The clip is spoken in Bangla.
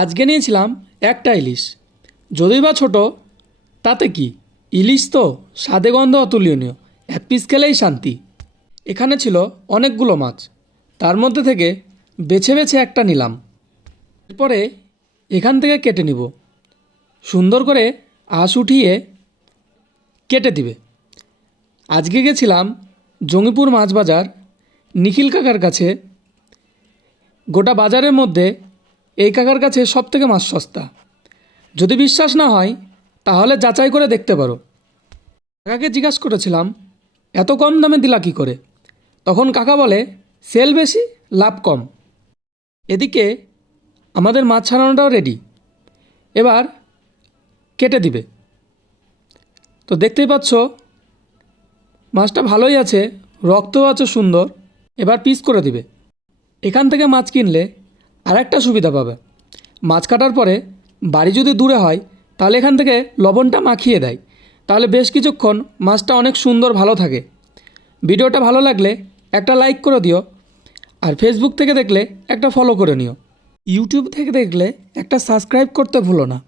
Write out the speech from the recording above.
আজকে নিয়েছিলাম একটা ইলিশ, যদিও বা ছোটো, তাতে কি, ইলিশ তো স্বাদে গন্ধ অতুলনীয়, এক পিস খেলেই শান্তি। এখানে ছিল অনেকগুলো মাছ, তার মধ্যে থেকে বেছে বেছে একটা নিলাম। এরপরে এখান থেকে কেটে নিব, সুন্দর করে আঁশ উঠিয়ে কেটে দিবে। আজকে গেছিলাম জঙ্গিপুর মাছ বাজার নিখিল কাকার কাছে। গোটা বাজারের মধ্যে এই কাকার কাছে সবথেকে মাছ সস্তা। যদি বিশ্বাস না হয় তাহলে যাচাই করে দেখতে পারো। কাকাকে জিজ্ঞাসা করেছিলাম, এত কম দামে দিলা কী করে? তখন কাকা বলে, সেল বেশি, লাভ কম। এদিকে আমাদের মাছ ছাড়ানোটাও রেডি, এবার কেটে দিবে। তো দেখতেই পাচ্ছ মাছটা ভালোই আছে, রক্তও আছে সুন্দর। এবার পিস করে দিবে। এখান থেকে মাছ কিনলে আর একটা সুবিধা পাবে, মাছ কাটার পরে বাড়ি যদি দূরে হয় তাহলে এখান থেকে লবণটা মাখিয়ে দেয়, তাহলে বেশ কিছুক্ষণ মাছটা অনেক সুন্দর ভালো থাকে। ভিডিওটা ভালো লাগলে একটা লাইক করে দিও, আর ফেসবুক থেকে দেখলে একটা ফলো করে নিও, ইউটিউব থেকে দেখলে একটা সাবস্ক্রাইব করতে ভুলো না।